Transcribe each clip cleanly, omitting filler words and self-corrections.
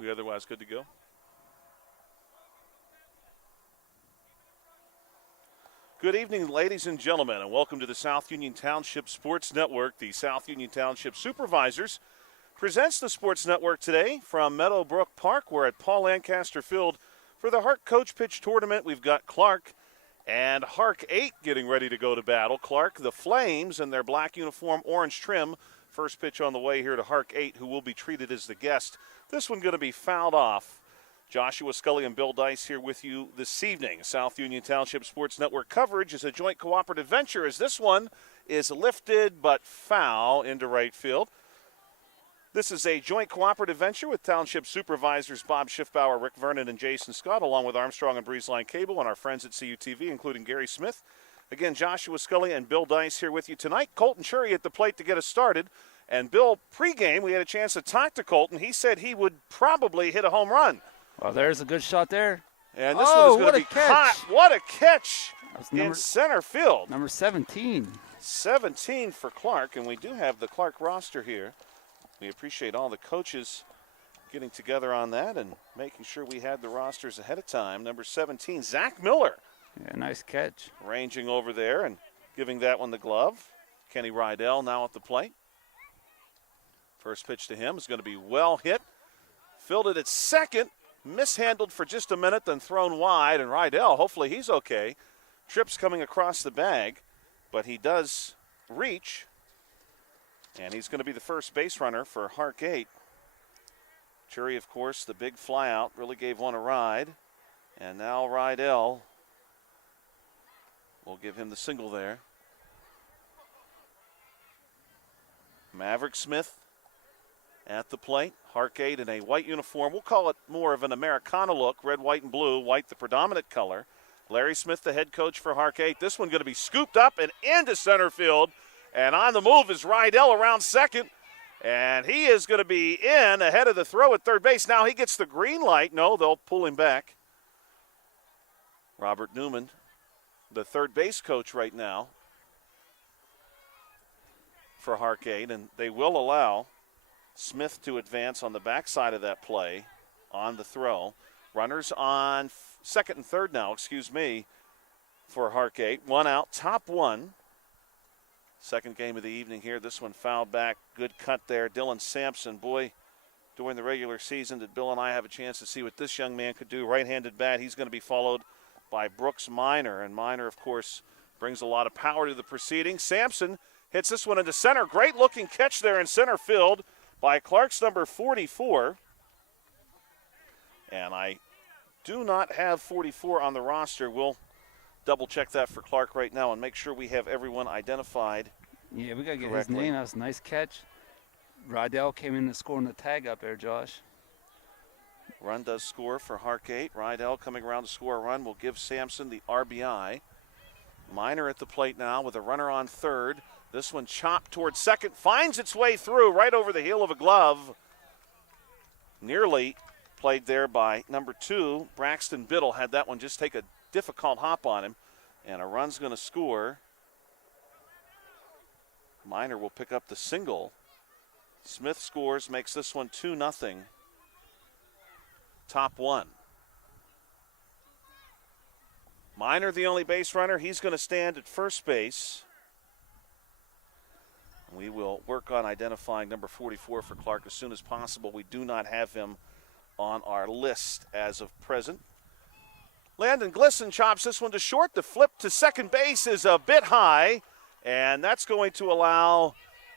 We otherwise good to go? Good evening, ladies and gentlemen, and welcome to the South Union Township Sports Network. The South Union Township Supervisors presents the Sports Network today from Meadowbrook Park. We're at Paul Lancaster Field for the HARC Coach Pitch Tournament. We've got Clark and HARC 8 getting ready to go to battle. Clark, the Flames, in their black uniform, orange trim. First pitch on the way here to HARC 8, who will be treated as the guest. This one going to be fouled off. Joshua Scully and Bill Dice here with you this evening. South Union Township Sports Network coverage is a joint cooperative venture as this one is lifted but foul into right field. This is a joint cooperative venture with Township Supervisors Bob Schiffbauer, Rick Vernon, and Jason Scott, along with Armstrong and Breezeline Cable and our friends at CUTV, including Gary Smith. Again, Joshua Scully and Bill Dice here with you tonight. Colton Shurry at the plate to get us started. And Bill, pregame, we had a chance to talk to Colton. He said he would probably hit a home run. Well, there's a good shot there. And this one is going to be caught. What a catch in center field. Number 17. 17 for Clark, and we do have the Clark roster here. We appreciate all the coaches getting together on that and making sure we had the rosters ahead of time. Number 17, Zach Miller. Yeah, nice catch. Ranging over there and giving that one the glove. Kenny Rydell now at the plate. First pitch to him is going to be well hit. Fielded at second. Mishandled for just a minute, then thrown wide, and Rydell, hopefully he's okay. Trips coming across the bag, but he does reach, and he's going to be the first base runner for HARC 8. Shurry, of course, the big flyout, really gave one a ride, and now Rydell will give him the single there. Maverick Smith at the plate. HARC 8 in a white uniform. We'll call it more of an Americana look. Red, white, and blue. White the predominant color. Larry Smith, the head coach for HARC 8. This one going to be scooped up and into center field. And on the move is Rydell around second. And he is going to be in ahead of the throw at third base. Now he gets the green light. No, they'll pull him back. Robert Newman, the third base coach right now for HARC 8. And they will allow Smith to advance on the backside of that play on the throw. Runners on second and third now, for HARC 8. One out, top one. Second game of the evening here. This one fouled back. Good cut there. Dylan Sampson, boy, during the regular season, did Bill and I have a chance to see what this young man could do. Right-handed bat. He's going to be followed by Brooks Minor. And Minor, of course, brings a lot of power to the proceedings. Sampson hits this one into center. Great-looking catch there in center field by Clark's number 44. And I do not have 44 on the roster. We'll double-check that for Clark right now and make sure we have everyone identified. Yeah, we got to get his name. That was a nice catch. Rydell came in to score on the tag up there, Josh. Run does score for HARC 8. Rydell coming around to score a run will give Sampson the RBI. Minor at the plate now with a runner on third. This one chopped towards second, finds its way through right over the heel of a glove. Nearly played there by number 2, Braxton Biddle. Had that one just take a difficult hop on him, and a run's going to score. Minor will pick up the single. Smith scores, makes this one 2-0. Top one. Minor the only base runner. He's going to stand at first base. We will work on identifying number 44 for Clark as soon as possible. We do not have him on our list as of present. Landon Glisson chops this one to short. The flip to second base is a bit high, and that's going to allow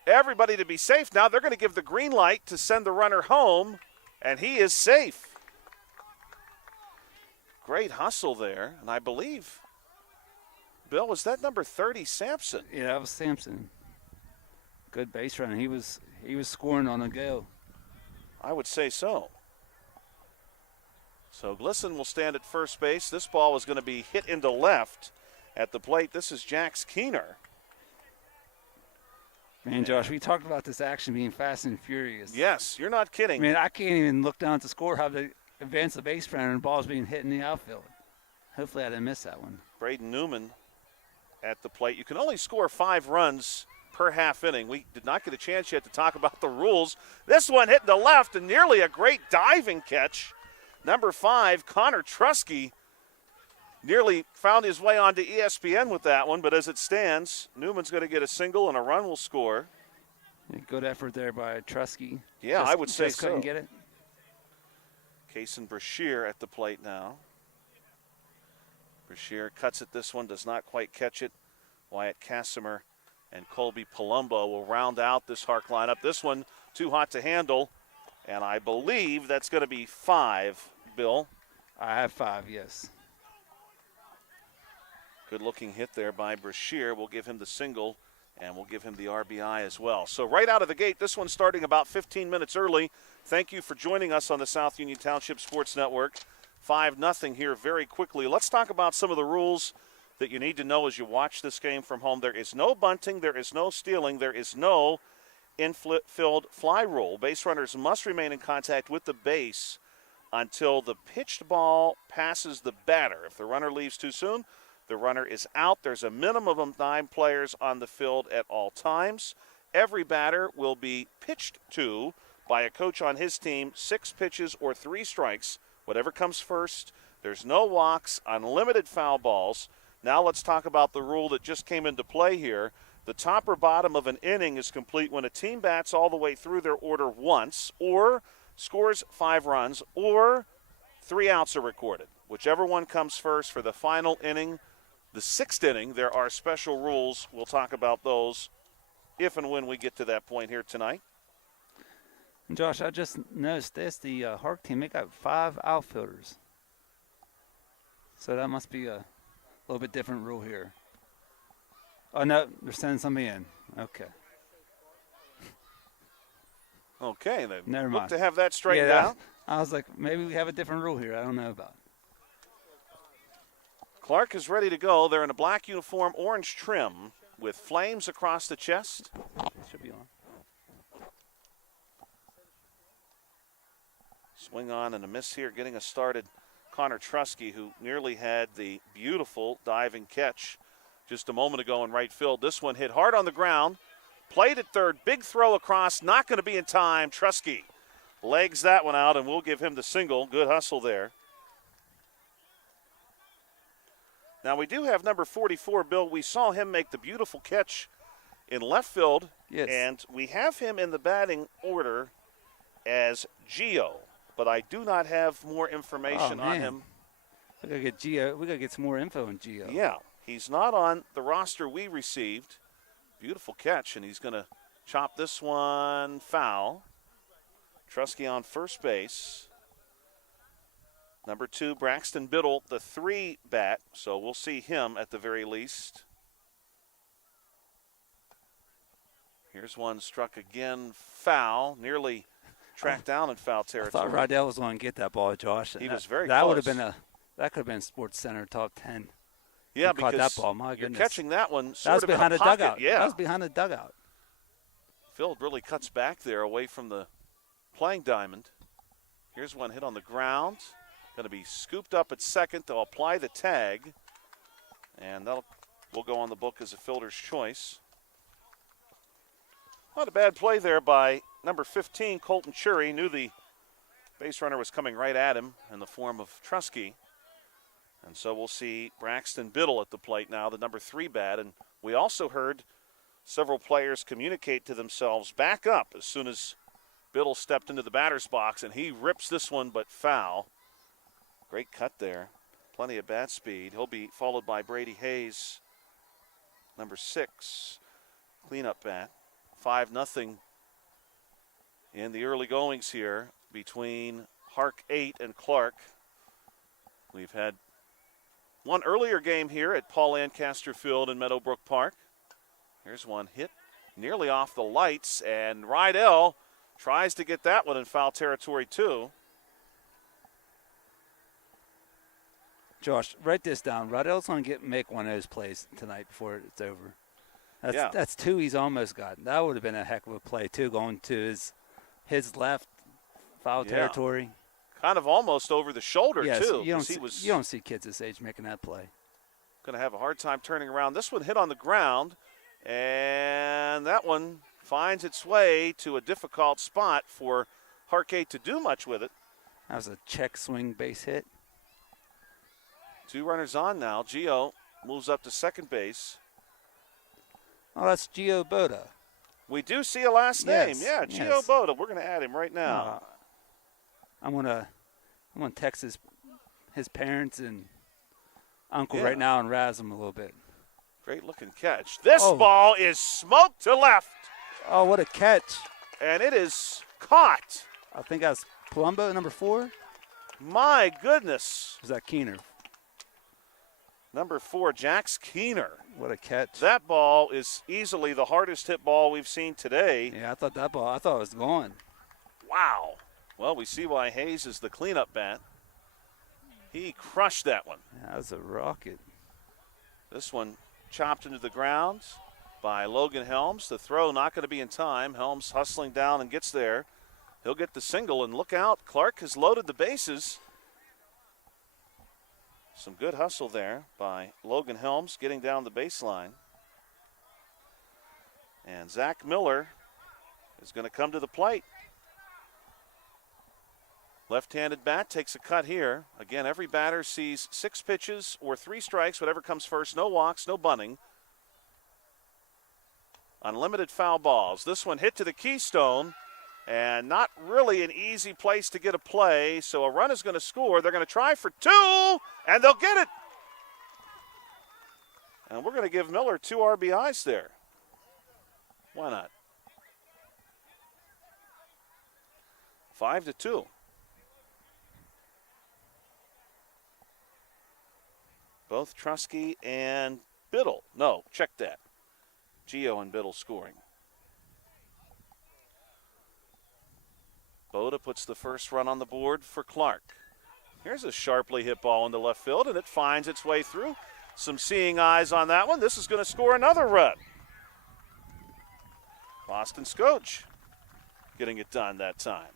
everybody to be safe. Now they're going to give the green light to send the runner home, and he is safe. Great hustle there, and I believe, Bill, was that number 30 Sampson? Yeah, that was Sampson. Good base runner. He was scoring on the go. I would say so. So Glisson will stand at first base. This ball is going to be hit into left at the plate. This is Jax Keener. Man, Josh, we talked about this action being fast and furious. Yes, you're not kidding. Man, I can't even look down at the score how they advance the base runner and the ball's being hit in the outfield. Hopefully I didn't miss that one. Braden Newman at the plate. You can only score 5 runs per half inning. We did not get a chance yet to talk about the rules. This one hit the left and nearly a great diving catch. Number 5, Connor Trusky, nearly found his way onto ESPN with that one, but as it stands, Newman's going to get a single and a run will score. Good effort there by Trusky. Yeah, I would say just couldn't get it. Kaysen Brashear at the plate now. Brashear cuts it this one, does not quite catch it. Wyatt Casimir and Colby Palumbo will round out this HARC lineup. This one too hot to handle, and I believe that's going to be 5, Bill. I have 5, yes. Good-looking hit there by Brashear. We'll give him the single, and we'll give him the RBI as well. So right out of the gate, this one's starting about 15 minutes early. Thank you for joining us on the South Union Township Sports Network. 5-0 here very quickly. Let's talk about some of the rules that you need to know as you watch this game from home. There is no bunting. There is no stealing. There is no infield fly rule. Base runners must remain in contact with the base until the pitched ball passes the batter. If the runner leaves too soon, the runner is out. There's a minimum of 9 players on the field at all times. Every batter will be pitched to by a coach on his team, 6 pitches or 3 strikes, whatever comes first. There's no walks, unlimited foul balls. Now let's talk about the rule that just came into play here. The top or bottom of an inning is complete when a team bats all the way through their order once, or scores 5 runs, or 3 outs are recorded. Whichever one comes first for the final inning. The 6th inning, there are special rules. We'll talk about those if and when we get to that point here tonight. Josh, I just noticed this. The HARC team, they got 5 outfielders. So that must be a little bit different rule here. Oh, no, they're sending somebody in. Okay. Okay, they Never look mind. to have that straightened out. I was like, maybe we have a different rule here. I don't know about it. Clark is ready to go. They're in a black uniform, orange trim with flames across the chest. Should be on. Swing on and a miss here, getting us started. Connor Trusky, who nearly had the beautiful diving catch just a moment ago in right field. This one hit hard on the ground, played at third, big throw across, not going to be in time. Trusky legs that one out, and we'll give him the single. Good hustle there. Now we do have number 44, Bill. We saw him make the beautiful catch in left field, yes, and we have him in the batting order as Gio, but I do not have more information on him. We gotta get Gio. We gotta get some more info on Gio. Yeah, he's not on the roster we received. Beautiful catch, and he's going to chop this one foul. Trusky on first base. Number 2, Braxton Biddle, the 3 bat, so we'll see him at the very least. Here's one struck again, foul, nearly tracked down in foul territory. I thought Rydell was going to get that ball, Josh. He was very close. That would have been that could have been Sports Center top 10. Yeah, he because caught that ball. My you're goodness. catching that one that sort was of behind in the a pocket. dugout. Yeah, that was behind the dugout. Phil really cuts back there away from the playing diamond. Here's one hit on the ground. Going to be scooped up at second. They'll apply the tag, and that will go on the book as a fielder's choice. Not a bad play there by number 15, Colton Chury. Knew the base runner was coming right at him in the form of Trusky. And so we'll see Braxton Biddle at the plate now, the number 3 bat. And we also heard several players communicate to themselves, back up, as soon as Biddle stepped into the batter's box, and he rips this one but foul. Great cut there. Plenty of bat speed. He'll be followed by Brady Hayes, number 6, cleanup bat. 5-0 in the early goings here between HARC 8 and Clark. We've had one earlier game here at Paul Lancaster Field in Meadowbrook Park. Here's one hit nearly off the lights, and Rydell tries to get that one in foul territory too. Josh, write this down. Rydell's going to make one of those plays tonight before it's over. That's 2 he's almost got. That would have been a heck of a play, too, going to his left foul territory. Kind of almost over the shoulder, too. You don't see kids this age making that play. Going to have a hard time turning around. This one hit on the ground, And that one finds its way to a difficult spot for HARC to do much with it. That was a check swing base hit. 2 runners on now. Gio moves up to second base. Oh, that's Gio Boda. We do see a last name. Yes, Yeah, Gio yes. Boda. We're going to add him right now. I'm gonna text his parents and uncle Yeah. right now and razz him a little bit. Great looking catch. This Oh. ball is smoked to left, Oh, what a catch! and it is caught. I think that's Palumbo, number 4. My goodness. Was that Keener? Number 4, Jax Keener. What a catch! That ball is easily the hardest hit ball we've seen today. Yeah, I thought it was gone. Wow. Well, we see why Hayes is the cleanup bat. He crushed that one. Yeah, that was a rocket. This one chopped into the ground by Logan Helms. The throw not going to be in time. Helms hustling down and gets there. He'll get the single, and look out. Clark has loaded the bases. Some good hustle there by Logan Helms getting down the baseline. And Zach Miller is going to come to the plate. Left-handed bat takes a cut here. Again, every batter sees 6 pitches or 3 strikes, whatever comes first. No walks, no bunting. Unlimited foul balls. This one hit to the keystone, and not really an easy place to get a play. So a run is going to score. They're going to try for 2, and they'll get it. And we're going to give Miller 2 RBIs there. Why not? 5-2. Both Trusky and Biddle. No, check that. Gio and Biddle scoring. Boda puts the first run on the board for Clark. Here's a sharply hit ball into left field, and it finds its way through. Some seeing eyes on that one. This is going to score another run. Boston Scotch getting it done that time.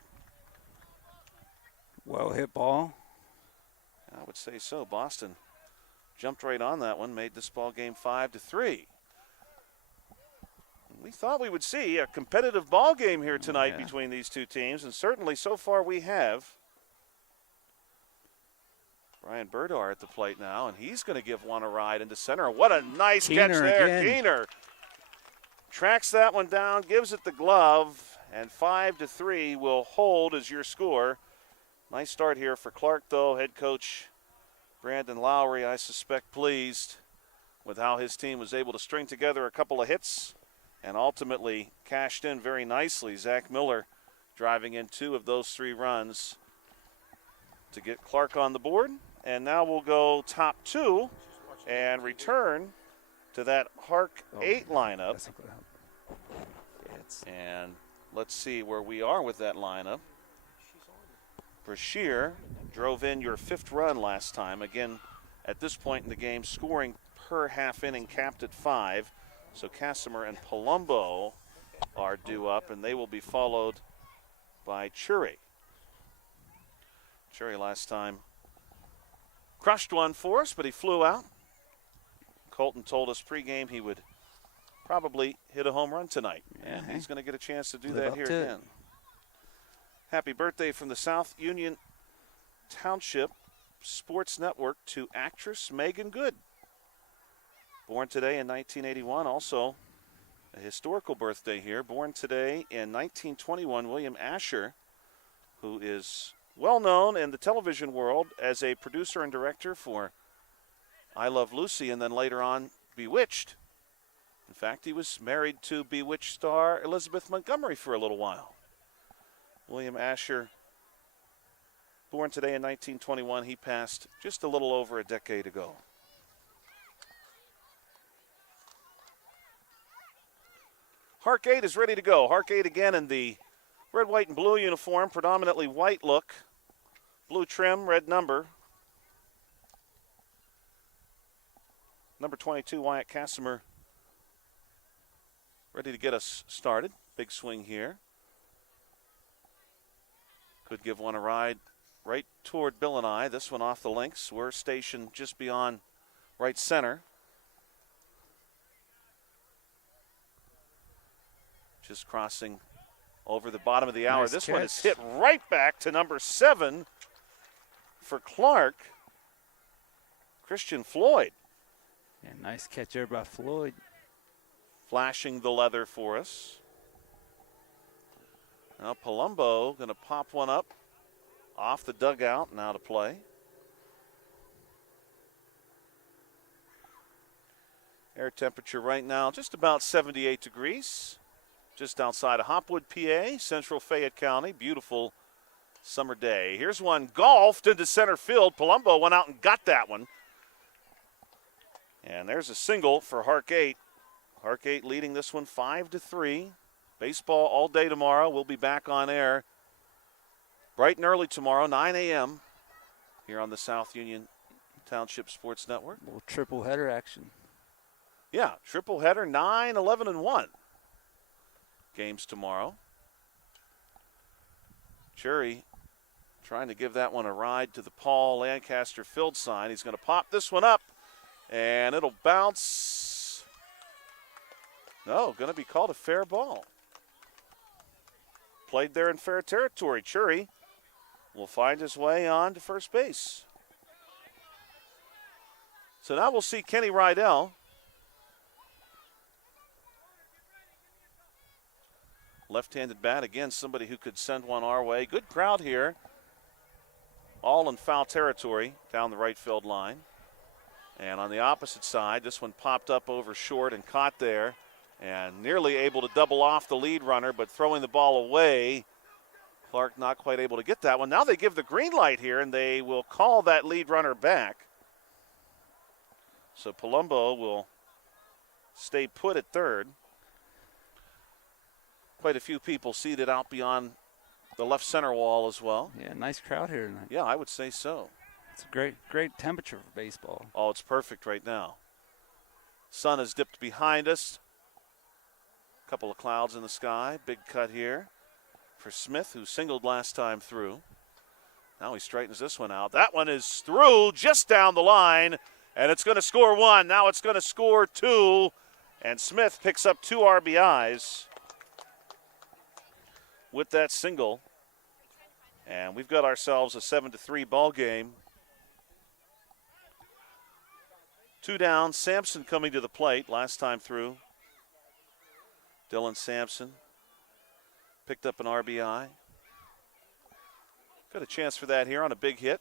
Well hit ball. I would say so. Boston jumped right on that one, made this ball game 5-3. We thought we would see a competitive ball game here tonight between these two teams, and certainly so far we have. Brian Burdar at the plate now, and he's going to give one a ride into center. What a nice catch there. Again. Keener tracks that one down, gives it the glove, and 5-3 will hold as your score. Nice start here for Clark, though. Head coach Brandon Lowry, I suspect, pleased with how his team was able to string together a couple of hits and ultimately cashed in very nicely. Zach Miller driving in 2 of those 3 runs to get Clark on the board. And now we'll go top 2 and return to that HARC 8 lineup. That's not gonna help. And let's see where we are with that lineup. Brashear drove in your 5th run last time. Again, at this point in the game, scoring per half inning capped at 5. So Casimir and Palumbo are due up, and they will be followed by Chury. Chury last time crushed one for us, but he flew out. Colton told us pregame he would probably hit a home run tonight, and he's going to get a chance to do that here again. Happy birthday from the South Union Township Sports Network to actress Megan Good. Born today in 1981, also a historical birthday here. Born today in 1921, William Asher, who is well known in the television world as a producer and director for I Love Lucy and then later on Bewitched. In fact, he was married to Bewitched star Elizabeth Montgomery for a little while. William Asher, born today in 1921, he passed just a little over a decade ago. HARC 8 is ready to go. HARC 8 again in the red, white, and blue uniform, predominantly white look. Blue trim, red number. Number 22, Wyatt Casimir, ready to get us started. Big swing here. Could give one a ride right toward Bill and I. This one off the links. We're stationed just beyond right center. just crossing over the bottom of the hour. Nice This catch. one is hit right back to number 7 for Clark, Christian Floyd. Yeah, nice catch there by Floyd. Flashing the leather for us. Now Palumbo going to pop one up off the dugout, now to play. Air temperature right now just about 78 degrees. Just outside of Hopwood, PA, Central Fayette County. Beautiful summer day. Here's one golfed into center field. Palumbo went out and got that one. And there's a single for HARC 8. HARC 8 leading this one 5-3. Baseball all day tomorrow. We'll be back on air bright and early tomorrow, 9 a.m. here on the South Union Township Sports Network. A little triple header action. Yeah, triple header, 9, 11, and 1. Games tomorrow. Cherry trying to give that one a ride to the Paul Lancaster field sign. He's going to pop this one up, and it'll bounce. No, going to be called a fair ball. Played there in fair territory. Cherry will find his way on to first base. So now we'll see Kenny Rydell. Left-handed bat, again, somebody who could send one our way. Good crowd here. All in foul territory down the right field line. And on the opposite side, this one popped up over short and caught there. And nearly able to double off the lead runner, but throwing the ball away. Clark not quite able to get that one. Now they give the green light here, and they will call that lead runner back. So Palumbo will stay put at third. Quite a few people seated out beyond the left center wall as well. Yeah, nice crowd here tonight. Yeah, I would say so. It's a great temperature for baseball. Oh, it's perfect right now. Sun has dipped behind us. A couple of clouds in the sky. Big cut here for Smith, who singled last time through. Now he straightens this one out. That one is through just down the line, and it's going to score 1. Now it's going to score 2, and Smith picks up 2 RBIs with that single. And we've got ourselves a 7-3 ball game. 2 down. Sampson coming to the plate last time through. Dylan Sampson picked up an RBI. Got a chance for that here on a big hit.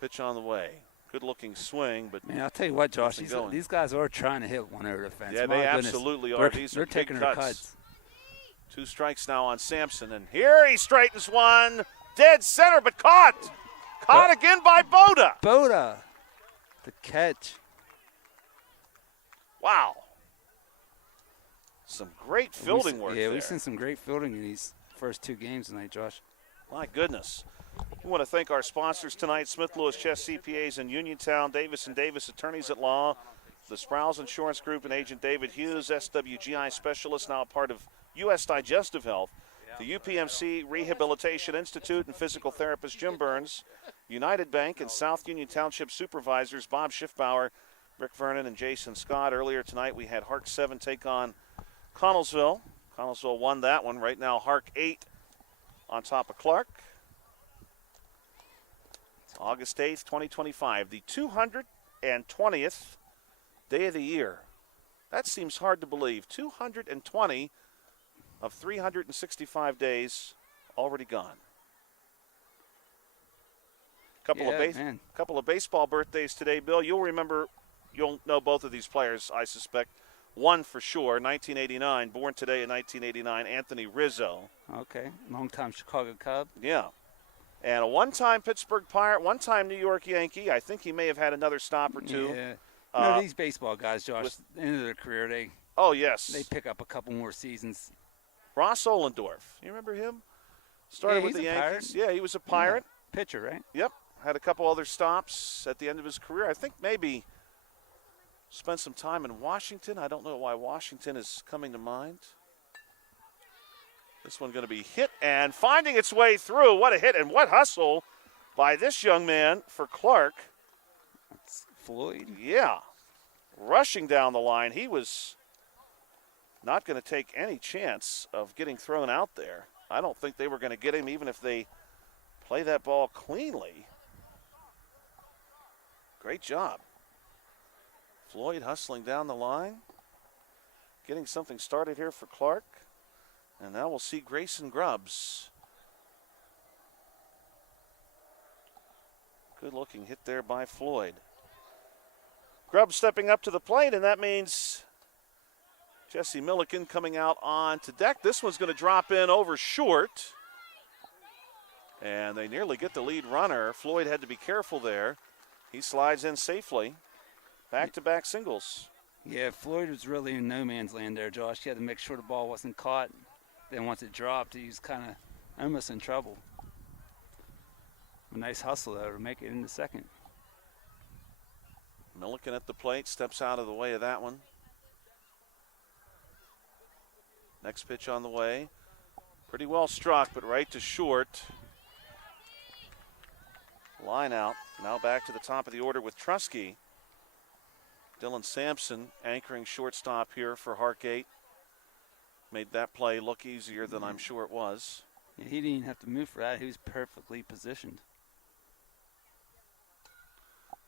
Pitch on the way. Good-looking swing, but man, I'll tell you what, Josh, these guys are trying to hit one over the fence. Yeah, they absolutely are. These they're are taking big their cuts. 2 strikes now on Sampson, and here he straightens one. Dead center, but caught. Caught again by Boda. Boda, the catch. Wow. Some great fielding work there. Yeah, we've seen some great fielding in these first 2 games tonight, Josh. My goodness. We want to thank our sponsors tonight, Smith Lewis Chess CPAs in Uniontown, Davis & Davis Attorneys at Law, the Sprouse Insurance Group and Agent David Hughes, SWGI Specialist, now a part of U.S. Digestive Health, the UPMC Rehabilitation Institute and physical therapist Jim Burns, United Bank and South Union Township Supervisors Bob Schiffbauer, Rick Vernon, and Jason Scott. Earlier tonight we had HARC 7 take on Connellsville. Connellsville won that one. Right now HARC 8 on top of Clark. August 8th, 2025, the 220th day of the year. That seems hard to believe. 220 of 365 days already gone. Couple of baseball birthdays today, Bill. You'll know both of these players, I suspect. One for sure, 1989, born today in 1989, Anthony Rizzo. Okay, longtime Chicago Cub. Yeah. And a one-time Pittsburgh Pirate, one-time New York Yankee. I think he may have had another stop or two. Yeah. These baseball guys, Josh, end of their career, they pick up a couple more seasons. Ross Ollendorf. You remember him? Started with the Yankees. Yeah, he was a Pirate. Yeah. Pitcher, right? Yep. Had a couple other stops at the end of his career. I think maybe spent some time in Washington. I don't know why Washington is coming to mind. This one going to be hit and finding its way through. What a hit and what hustle by this young man for Clark. Floyd? Yeah. Rushing down the line. He was not going to take any chance of getting thrown out there. I don't think they were going to get him even if they play that ball cleanly. Great job. Floyd hustling down the line. Getting something started here for Clark. And now we'll see Grayson Grubbs. Good looking hit there by Floyd. Grubbs stepping up to the plate, and that means Jesse Milliken coming out onto deck. This one's going to drop in over short. And they nearly get the lead runner. Floyd had to be careful there. He slides in safely. Back-to-back singles. Yeah, Floyd was really in no man's land there, Josh. He had to make sure the ball wasn't caught. Then once it dropped, he was kind of almost in trouble. A nice hustle, though, to make it into second. Milliken at the plate, steps out of the way of that one. Next pitch on the way. Pretty well struck, but right to short. Line out. Now back to the top of the order with Trusky. Dylan Sampson anchoring shortstop here for HARC 8. Made that play look easier than I'm sure it was. Yeah, he didn't even have to move for that. He was perfectly positioned.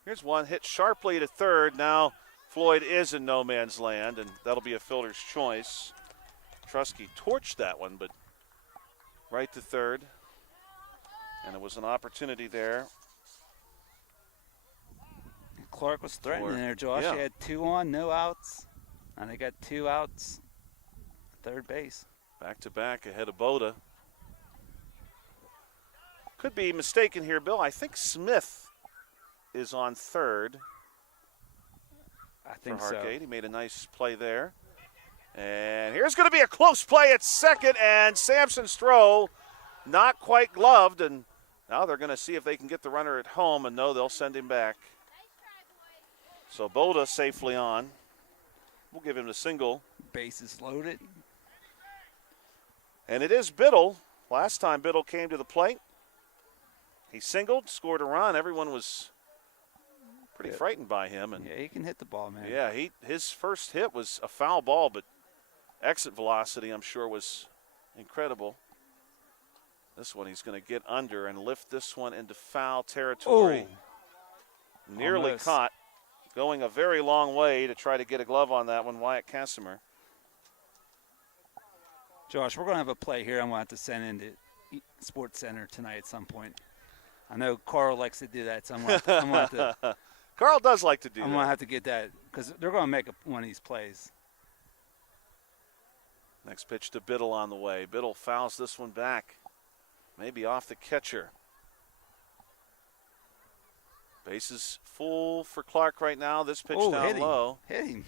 Here's one hit sharply to third. Now Floyd is in no man's land, and that'll be a fielder's choice. Trusky torched that one, but right to third. And it was an opportunity there. Clark was threatening there, Josh. Yeah. He had 2 on, no outs. And they got 2 outs. Third base. Back-to-back ahead of Boda. Could be mistaken here, Bill. I think Smith is on third. I think for HARC so. 8. He made a nice play there. And here's going to be a close play at second, and Sampson's throw not quite gloved, and now they're going to see if they can get the runner at home, and no, they'll send him back. So Boda safely on. We'll give him the single. Bases loaded. And it is Biddle. Last time Biddle came to the plate, he singled, scored a run. Everyone was pretty frightened by him. And yeah, he can hit the ball, man. yeah, his first hit was a foul ball, but exit velocity, I'm sure, was incredible. This one he's going to get under and lift this one into foul territory. Oh, nearly almost. Caught. Going a very long way to try to get a glove on that one, Wyatt Casimir. Josh, we're going to have a play here I'm going to have to send into Sports Center tonight at some point. I know Carl likes to do that, so I'm going to have to. Carl does like to do that. I'm going to have to get that because they're going to make one of these plays. Next pitch to Biddle on the way. Biddle fouls this one back. Maybe off the catcher. Bases full for Clark right now. This pitch down low. Hit him.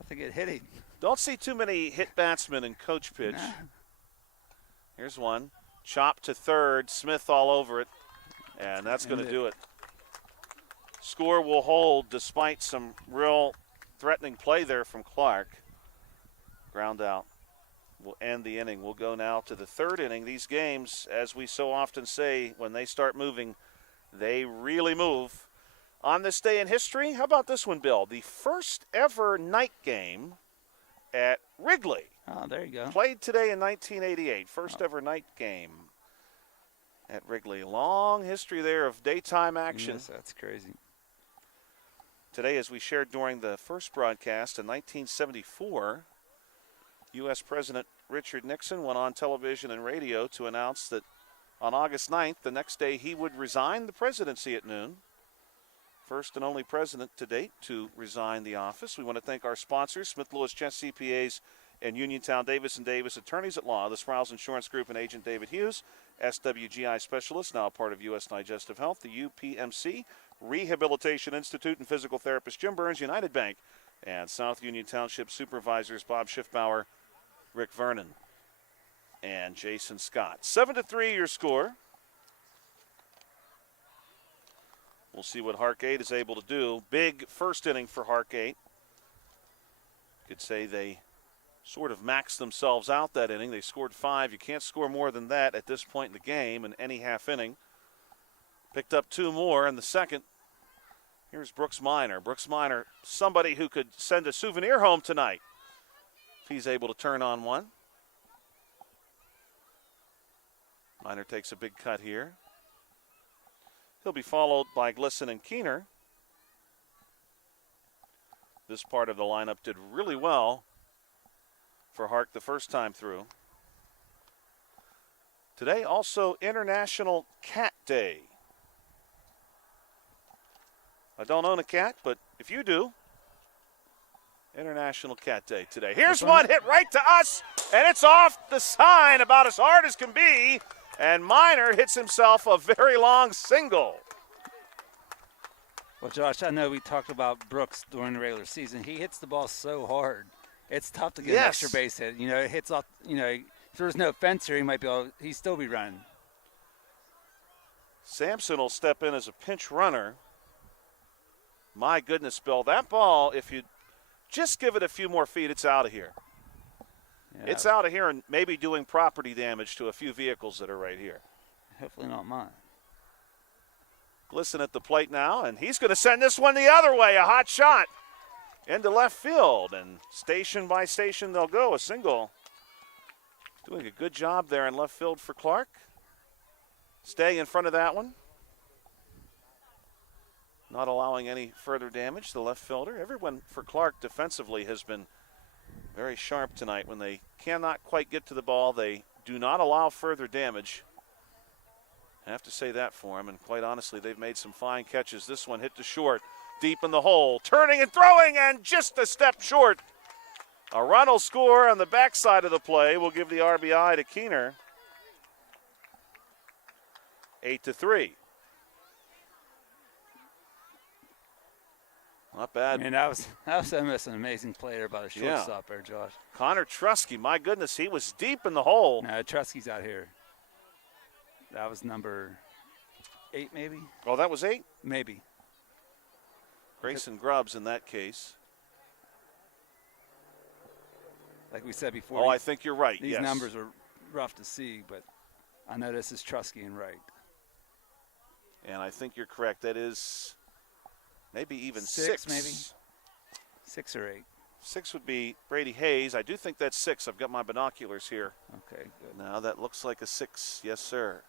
I think it hit him. Don't see too many hit batsmen in coach pitch. Nah. Here's one. Chop to third. Smith all over it. And that's going to do it. Score will hold despite some real threatening play there from Clark. Ground out. We'll end the inning. We'll go now to the third inning. These games, as we so often say, when they start moving, they really move. On this day in history, how about this one, Bill? The first ever night game at Wrigley. Oh, there you go. Played today in 1988. First ever night game at Wrigley. Long history there of daytime action. Yes, that's crazy. Today, as we shared during the first broadcast in 1974, U.S. President Richard Nixon went on television and radio to announce that on August 9th, the next day, he would resign the presidency at noon. First and only president to date to resign the office. We want to thank our sponsors, Smith Lewis Chess CPAs and Uniontown Davis & Davis Attorneys at Law, the Sprouse Insurance Group and Agent David Hughes, SWGI Specialist, now part of U.S. Digestive Health, the UPMC, Rehabilitation Institute and Physical Therapist Jim Burns, United Bank, and South Union Township Supervisors Bob Schiffbauer, Rick Vernon, and Jason Scott. 7-3 your score. We'll see what HARC 8 is able to do. Big first inning for HARC 8. Could say they sort of maxed themselves out that inning. They scored 5. You can't score more than that at this point in the game in any half inning. Picked up 2 more in the second. Here's Brooks Minor. Brooks Minor, somebody who could send a souvenir home tonight if he's able to turn on one. Minor takes a big cut here. He'll be followed by Glisson and Keener. This part of the lineup did really well for HARC the first time through. Today also International Cat Day. I don't own a cat, but if you do, International Cat Day today. Here's one hit right to us, and it's off the sign about as hard as can be, and Minor hits himself a very long single. Well, Josh, I know we talked about Brooks during the regular season. He hits the ball so hard. It's tough to get an extra base hit. You know, it hits off, you know, if there was no fence here, he'd still be running. Sampson will step in as a pinch runner. My goodness, Bill, that ball, if you just give it a few more feet, it's out of here. Yeah. It's out of here and maybe doing property damage to a few vehicles that are right here. Hopefully not mine. Glisson at the plate now, and he's going to send this one the other way, a hot shot into left field. And station by station they'll go, a single. Doing a good job there in left field for Clark. Staying in front of that one. Not allowing any further damage, the left fielder. Everyone for Clark defensively has been very sharp tonight. When they cannot quite get to the ball, they do not allow further damage. I have to say that for them, and quite honestly, they've made some fine catches. This one hit to short, deep in the hole, turning and throwing, and just a step short. A run will score on the backside of the play. We'll give the RBI to Keener. 8-3. Not bad. I mean, that was almost an amazing play there by the shortstop there, Josh. Connor Trusky, my goodness, he was deep in the hole. No, Trusky's out here. That was number 8, maybe? Oh, that was 8? Maybe. Grayson Grubbs in that case. Like we said before. Oh, I think you're right, These numbers are rough to see, but I know this is Trusky and right. And I think you're correct. That is maybe even 6. Maybe 6 or 8. 6 would be Brady Hayes. I do think that's 6. I've got my binoculars here. Okay, good. Now that looks like a 6. Yes, sir.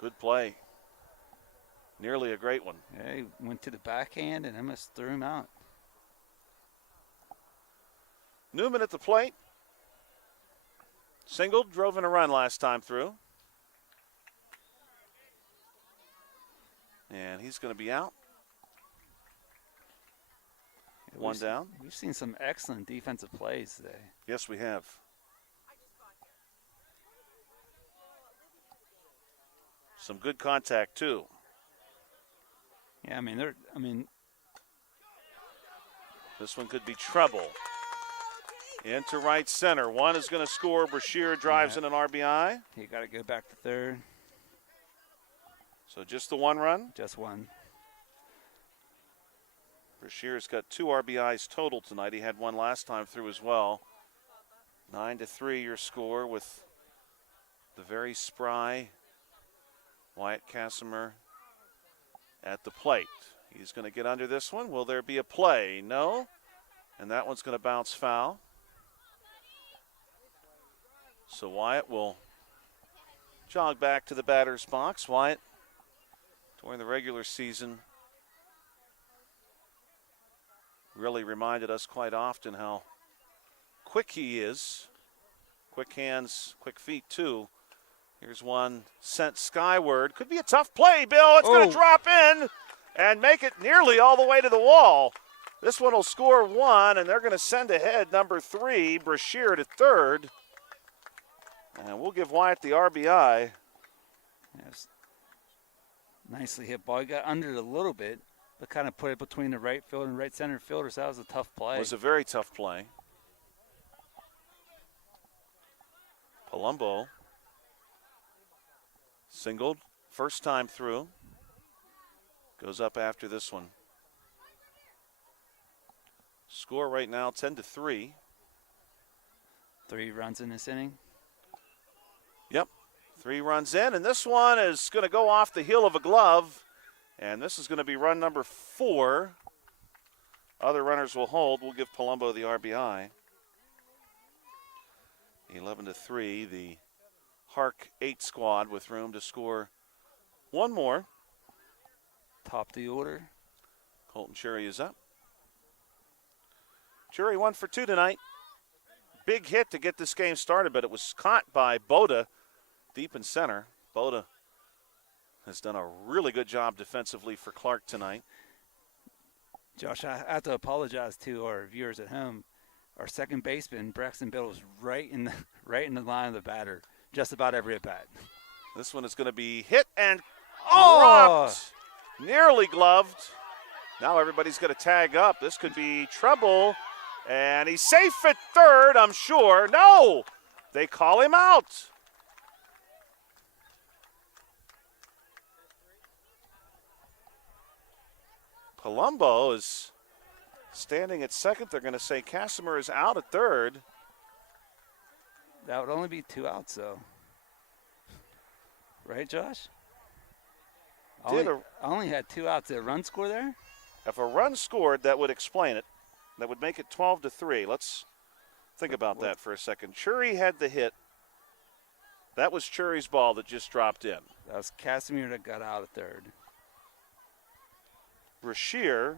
Good play. Nearly a great one. Yeah, he went to the backhand and almost threw him out. Newman at the plate. Singled, drove in a run last time through. And he's going to be out. One down. We've seen some excellent defensive plays today. Yes, we have. Some good contact, too. Yeah, this one could be trouble. Into right center. One is going to score. Brashear drives in an RBI. You got to go back to third. So just the one run? Just one. Brashear's got 2 RBIs total tonight. He had one last time through as well. 9-3 your score with the very spry Wyatt Casimir at the plate. He's going to get under this one. Will there be a play? No. And that one's going to bounce foul. So Wyatt will jog back to the batter's box. Wyatt, during the regular season, really reminded us quite often how quick he is. Quick hands, quick feet, too. Here's one sent skyward. Could be a tough play, Bill. It's going to drop in and make it nearly all the way to the wall. This one will score 1, and they're going to send ahead number 3, Brashear to third. And we'll give Wyatt the RBI. Yes. Nicely hit ball. He got under it a little bit, but kind of put it between the right field and right center fielder, so that was a tough play. It was a very tough play. Palumbo singled, first time through. Goes up after this one. Score right now 10-3. 3 runs in this inning. Yep, 3 runs in, and this one is going to go off the heel of a glove And this is going to be run number 4. Other runners will hold. We'll give Palumbo the RBI. 11-3, the HARC 8 squad with room to score one more. Top of the order. Colton Cherry is up. Cherry 1 for 2 tonight. Big hit to get this game started, but it was caught by Boda deep in center. Boda has done a really good job defensively for Clark tonight. Josh, I have to apologize to our viewers at home. Our second baseman, Braxton Biddle, was right in the line of the batter, just about every at bat. This one is going to be hit and dropped. Nearly gloved. Now everybody's going to tag up. This could be trouble. And he's safe at third, I'm sure. No! They call him out. Palumbo is standing at second. They're going to say Casimir is out at third. That would only be 2 outs, though. Right, Josh? I only had 2 outs. Did a run score there? If a run scored, that would explain it. That would make it 12-3. Let's think about that for a second. Chury had the hit. That was Chury's ball that just dropped in. That was Casimir that got out at third. Brashear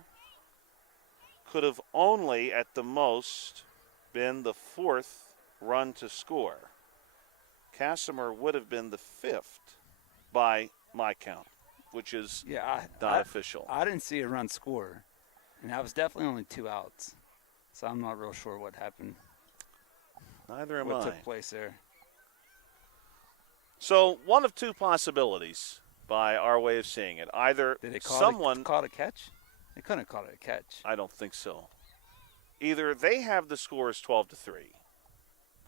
could have only, at the most, been the 4th run to score. Casimir would have been the 5th by my count, which is not official. I didn't see a run score, and that was definitely only 2 outs. So I'm not real sure what happened. Neither am I. What took place there? So one of 2 possibilities by our way of seeing it. Either Did they call it a catch? They couldn't have called it a catch. I don't think so. Either they have the score as 12-3,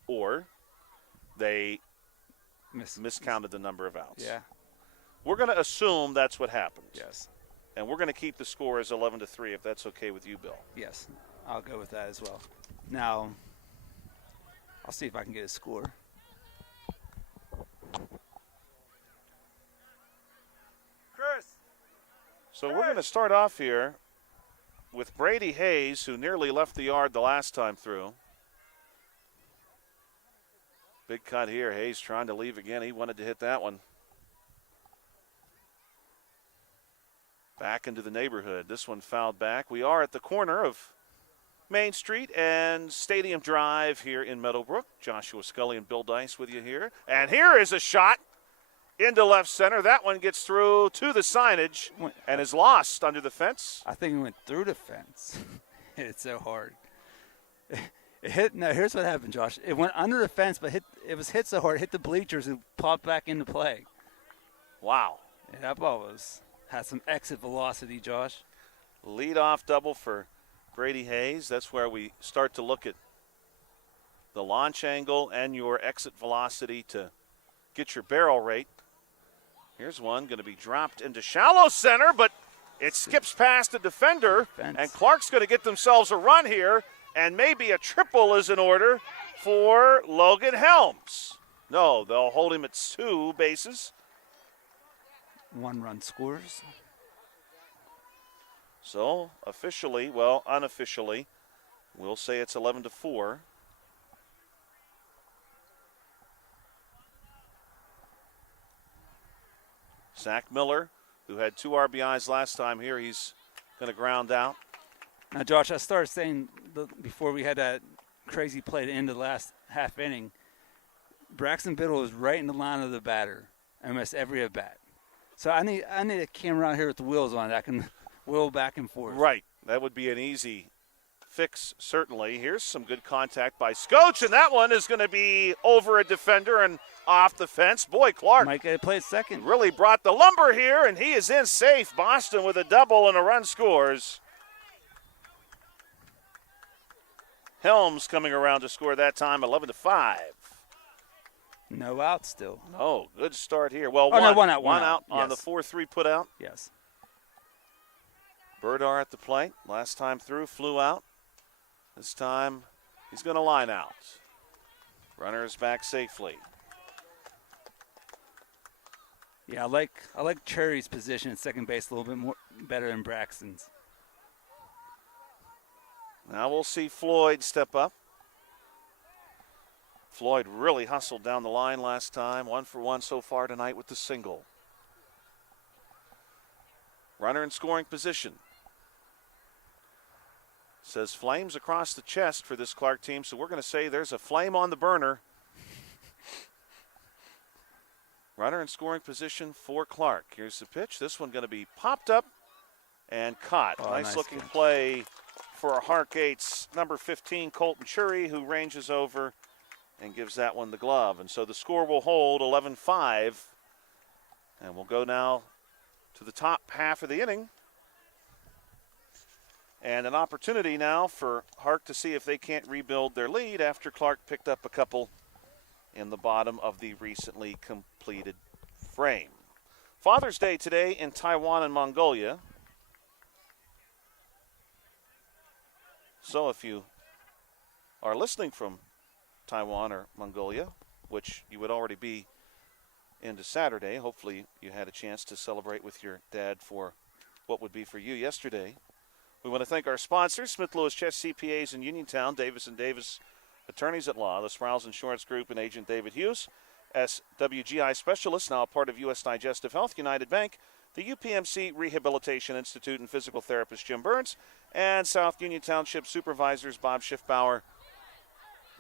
or they miscounted the number of outs. Yeah. We're going to assume that's what happened. Yes. And we're going to keep the score as 11-3 if that's okay with you, Bill. Yes. I'll go with that as well. Now, I'll see if I can get a score. Chris. So we're going to start off here with Brady Hayes, who nearly left the yard the last time through. Big cut here. Hayes trying to leave again. He wanted to hit that one. Back into the neighborhood. This one fouled back. We are at the corner of Main Street and Stadium Drive here in Meadowbrook. Joshua Scully and Bill Dice with you here. And here is a shot into left center. That one gets through to the signage and is lost under the fence. I think it went through the fence. Hit it so hard. Here's what happened, Josh. It went under the fence, but it was hit so hard, it hit the bleachers and popped back into play. Wow. Yeah, that ball had some exit velocity, Josh. Leadoff double for Brady Hayes. That's where we start to look at the launch angle and your exit velocity to get your barrel rate. Here's one going to be dropped into shallow center, but it skips past the defender, and Clark's going to get themselves a run here, and maybe a triple is in order for Logan Helms. No, they'll hold him at 2 bases. 1 run scores. So unofficially, we'll say it's 11-4. Zach Miller, who had 2 RBIs last time here, he's going to ground out. Now, Josh, I started saying before we had that crazy play to end the last half inning, Braxton Biddle was right in the line of the batter, almost every at bat. So I need a camera out here with the wheels on it. I can wheel back and forth. Right. That would be an easy fix, certainly. Here's some good contact by Scooch, and that one is going to be over a defender and off the fence. Boy, Clark might get a play second. Really brought the lumber here, and he is in safe. Boston with a double and a run scores. Helms coming around to score that time, 11-5. No out still. Oh, good start here. Well, one out on the 4-3 put out. Yes. Berdar at the plate. Last time through, flew out. This time, he's going to line out. Runner is back safely. Yeah, I like Cherry's position at second base a little bit more better than Braxton's. Now we'll see Floyd step up. Floyd really hustled down the line last time. 1 for 1 so far tonight with the single. Runner in scoring position. Says flames across the chest for this Clark team, so we're going to say there's a flame on the burner. Runner in scoring position for Clark. Here's the pitch. This one going to be popped up and caught. Oh, nice looking catch. play for HARC 8's number 15, Colton Chury, who ranges over and gives that one the glove. And so the score will hold 11-5. And we'll go now to the top half of the inning. And an opportunity now for HARC to see if they can't rebuild their lead after Clark picked up a couple in the bottom of the recently completed frame. Father's Day today in Taiwan and Mongolia. So if you are listening from Taiwan or Mongolia, which you would already be into Saturday, hopefully you had a chance to celebrate with your dad for what would be for you yesterday. We want to thank our sponsors, Smith Lewis Chess CPAs in Uniontown, Davis & Davis Attorneys at Law, the Sprouse Insurance Group, and Agent David Hughes, SWGI Specialist, now a part of U.S. Digestive Health, United Bank, the UPMC Rehabilitation Institute, and physical therapist Jim Burns, and South Union Township Supervisors Bob Schiffbauer,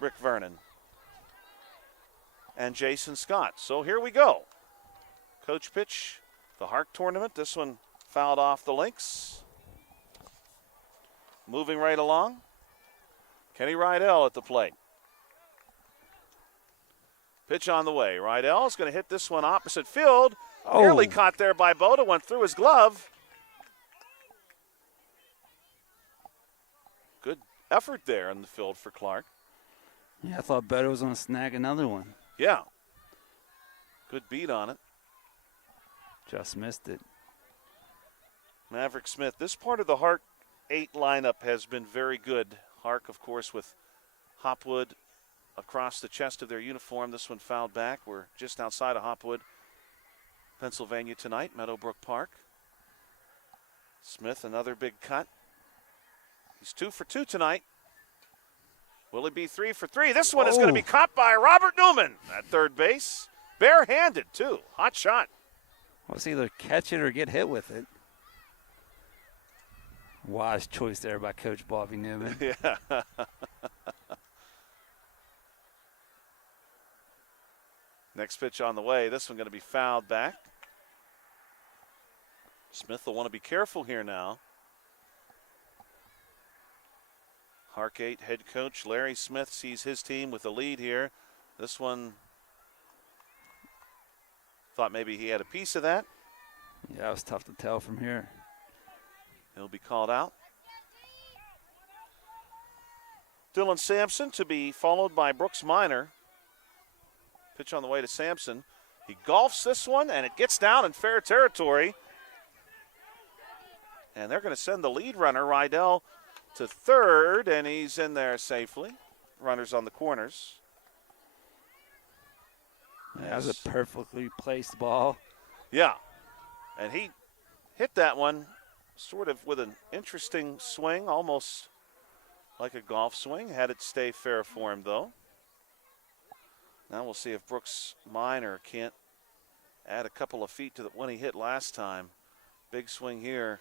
Rick Vernon, and Jason Scott. So here we go. Coach pitch, the HARC tournament. This one fouled off the links. Moving right along. Kenny Rydell at the plate. Pitch on the way. Rydell is going to hit this one opposite field. Nearly caught there by Boda. Went through his glove. Good effort there in the field for Clark. Yeah, I thought Boda was going to snag another one. Yeah. Good beat on it. Just missed it. Maverick Smith. This part of the HARC 8 lineup has been very good. HARC, of course, with Hopwood across the chest of their uniform. This one fouled back. We're just outside of Hopwood, Pennsylvania tonight, Meadowbrook Park. Smith, another big cut. He's 2 for 2 tonight. Will he be 3 for 3? This one is going to be caught by Robert Newman at third base. Barehanded, too. Hot shot. Well, it's either catch it or get hit with it. Wise choice there by Coach Bobby Newman. Yeah. Next pitch on the way. This one going to be fouled back. Smith will want to be careful here now. HARC 8 head coach Larry Smith sees his team with a lead here. This one thought maybe he had a piece of that. Yeah, it was tough to tell from here. He'll be called out. Dylan Sampson to be followed by Brooks Minor. Pitch on the way to Sampson. He golfs this one, and it gets down in fair territory. And they're going to send the lead runner, Rydell, to third, and he's in there safely. Runners on the corners. That was a perfectly placed ball. Yeah, and he hit that one sort of with an interesting swing, almost like a golf swing. Had it stay fair for him, though. Now we'll see if Brooks Minor can't add a couple of feet to the one he hit last time. Big swing here.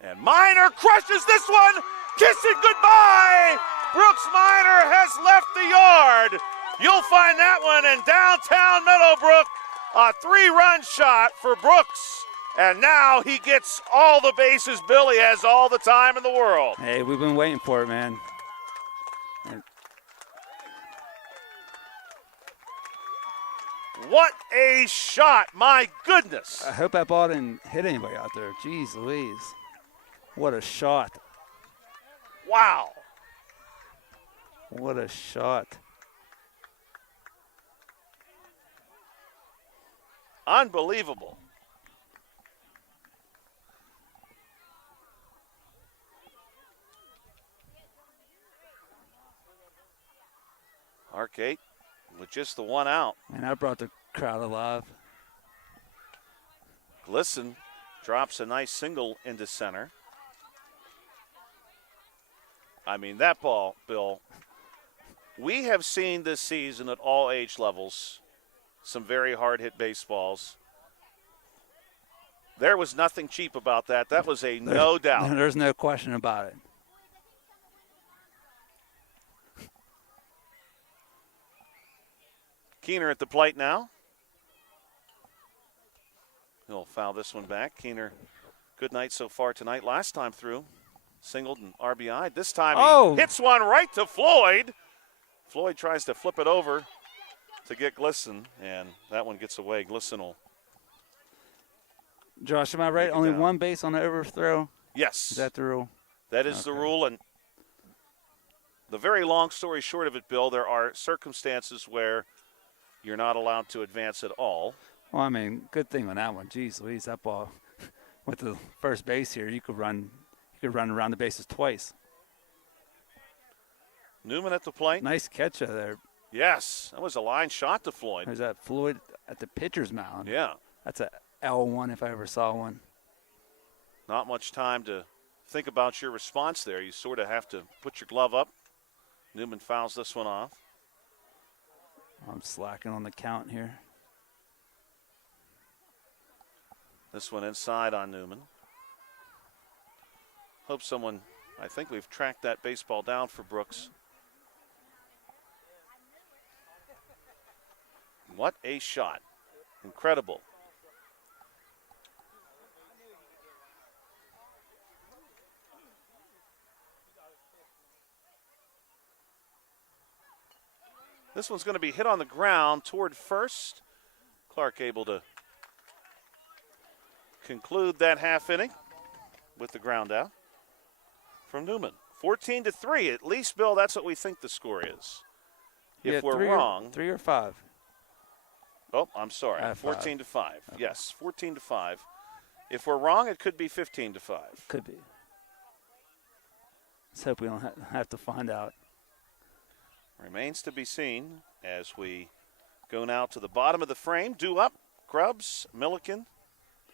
And Minor crushes this one. Kiss it goodbye. Brooks Minor has left the yard. You'll find that one in downtown Meadowbrook. A 3-run shot for Brooks. And now he gets all the bases. Billy has all the time in the world. Hey, we've been waiting for it, man. What a shot. My goodness. I hope that ball didn't hit anybody out there. Jeez Louise. What a shot. Wow. What a shot. Unbelievable. HARC 8 with just the one out. And I brought the crowd alive. Glisson drops a nice single into center. I mean, that ball, Bill, we have seen this season at all age levels some very hard-hit baseballs. There was nothing cheap about that. That was a no doubt. There's no question about it. Keener at the plate now. He'll foul this one back. Keener, good night so far tonight. Last time through, singled and RBI. This time he hits one right to Floyd. Floyd tries to flip it over to get Glisson, and that one gets away. Glisson will. Josh, am I right? Only down. one base on the overthrow? Yes. Is that the rule? That is the rule, and the very long story short of it, Bill, there are circumstances where you're not allowed to advance at all. Well, I mean, good thing on that one. Jeez Louise, that ball with the first base here, you could run around the bases twice. Newman at the plate. Nice catch there. Yes, that was a line shot to Floyd. There's that Floyd at the pitcher's mound. Yeah. That's a L1 if I ever saw one. Not much time to think about your response there. You sort of have to put your glove up. Newman fouls this one off. I'm slacking on the count here. This one inside on Newman. Hope someone, I think we've tracked that baseball down for Brooks. What a shot. Incredible. This one's going to be hit on the ground toward first. Clark able to conclude that half inning with the ground out from Newman. 14-3. At least, Bill, that's what we think the score is. If we're wrong. 3 or 5. Oh, I'm sorry. 14-5. Okay. Yes, 14-5. If we're wrong, it could be 15-5. Could be. Let's hope we don't have to find out. Remains to be seen as we go now to the bottom of the frame. Due up, Grubbs, Milliken,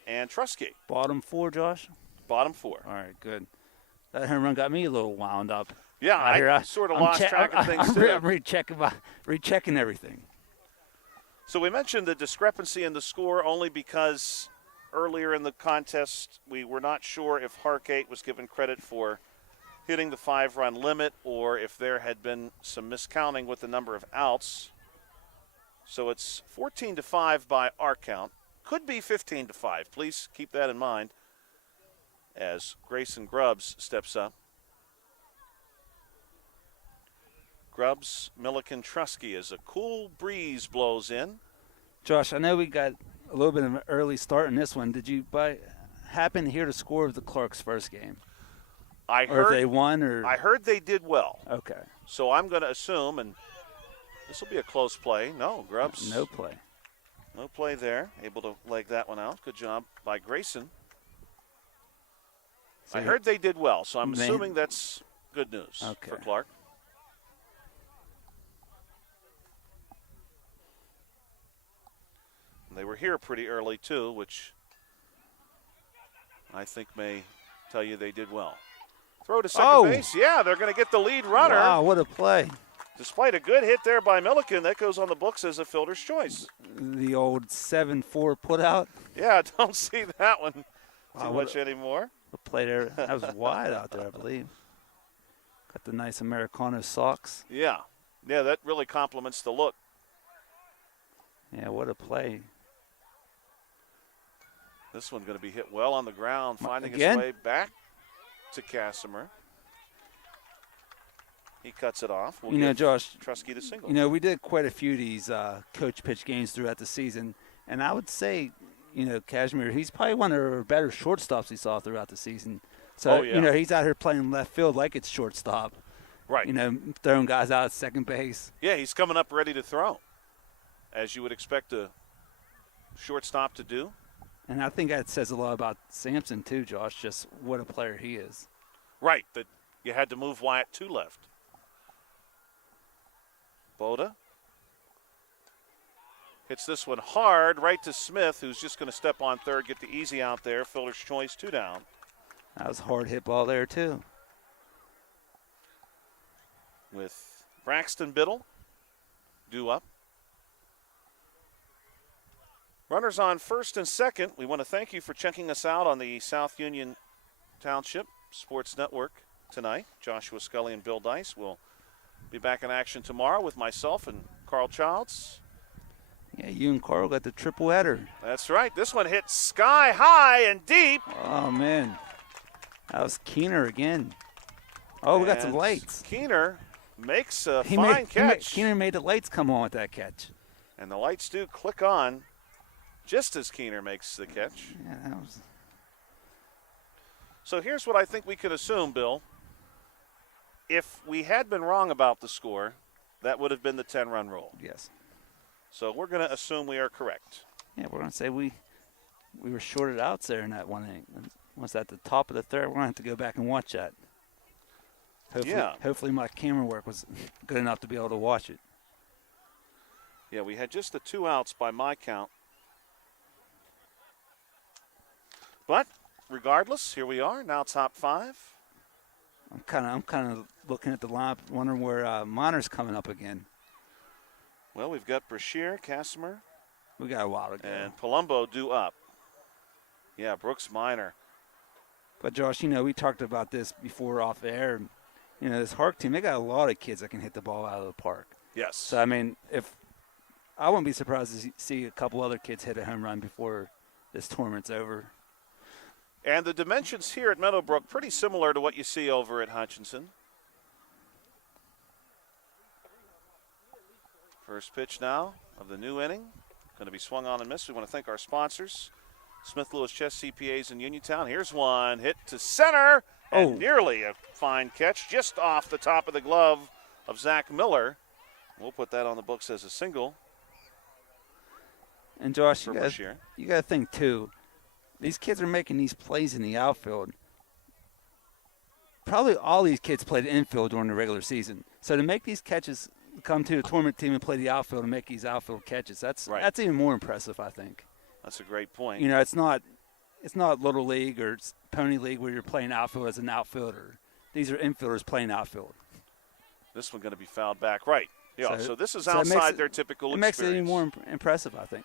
and Trusky. Bottom 4, Josh? Bottom 4. All right, good. That home run got me a little wound up. Yeah, I sort of lost track of things, too. I'm rechecking everything. So we mentioned the discrepancy in the score only because earlier in the contest we were not sure if HARC 8 was given credit for hitting the 5-run limit or if there had been some miscounting with the number of outs. So it's 14-5 by our count. Could be 15-5. Please keep that in mind as Grayson Grubbs steps up. Grubbs, Milliken, Trusky as a cool breeze blows in. Josh, I know we got a little bit of an early start in this one. Did you happen to hear the score of the Clarks' first game? I heard if they won, or I heard they did well. Okay. So I'm going to assume, and this will be a close play. No, Grubbs. No play. No play there. Able to leg that one out. Good job by Grayson. So I heard they did well, so I'm assuming that's good news for Clark. And they were here pretty early, too, which I think may tell you they did well. Throw to second base. Yeah, they're going to get the lead runner. Wow, what a play. Despite a good hit there by Milliken, that goes on the books as a fielder's choice. The old 7-4 put out. Yeah, I don't see that one too much anymore. The play there, that was wide out there, I believe. Got the nice Americano socks. Yeah. Yeah, that really complements the look. Yeah, what a play. This one going to be hit well on the ground, finding its way back to Casimir. He cuts it off. We'll give Josh, Trusky the single. We did quite a few of these coach pitch games throughout the season, and I would say, Casimir, he's probably one of our better shortstops we saw throughout the season. So, he's out here playing left field like it's shortstop. Right. Throwing guys out at second base. Yeah, he's coming up ready to throw, as you would expect a shortstop to do. And I think that says a lot about Sampson, too, Josh, just what a player he is. Right, that you had to move Wyatt to left. Boda Hits this one hard right to Smith, who's just going to step on third, get the easy out there. Fielder's choice, 2 down. That was a hard hit ball there, too. With Braxton Biddle due up. Runners on first and second. We want to thank you for checking us out on the South Union Township Sports Network tonight. Joshua Scully and Bill Dice will be back in action tomorrow with myself and Carl Childs. Yeah, you and Carl got the triple header. That's right. This one hit sky high and deep. Oh, man. That was Keener again. Oh, we got some lights. Keener makes a fine catch. Keener made the lights come on with that catch. And the lights do click on just as Keener makes the catch. Yeah, that was... So here's what I think we could assume, Bill. If we had been wrong about the score, that would have been the 10-run rule. Yes. So we're going to assume we are correct. Yeah, we're going to say we were shorted outs there in that one inning. Was at the top of the third. We're going to have to go back and watch that. Hopefully my camera work was good enough to be able to watch it. Yeah, we had just the 2 outs by my count. But regardless, here we are, now top 5. I'm kind of looking at the lineup, wondering where Minor's coming up again. Well, we've got Brashear, Casimir. We got a while to go. And Palumbo due up. Yeah, Brooks Minor. But, Josh, we talked about this before off air. This HARC team, they got a lot of kids that can hit the ball out of the park. Yes. So, I mean, I wouldn't be surprised to see a couple other kids hit a home run before this tournament's over. And the dimensions here at Meadowbrook pretty similar to what you see over at Hutchinson. First pitch now of the new inning. Going to be swung on and missed. We want to thank our sponsors, Smith Lewis Chess CPAs in Uniontown. Here's one hit to center. And nearly a fine catch just off the top of the glove of Zach Miller. We'll put that on the books as a single. And, Josh, you got to think, too, these kids are making these plays in the outfield. Probably all these kids played infield during the regular season. So to make these catches, come to the tournament team and play the outfield and make these outfield catches, that's even more impressive, I think. That's a great point. It's not Little League or Pony League where you're playing outfield as an outfielder. These are infielders playing outfield. This one going to be fouled back. Right. Yeah, so this is outside their typical experience. It makes it even more impressive, I think.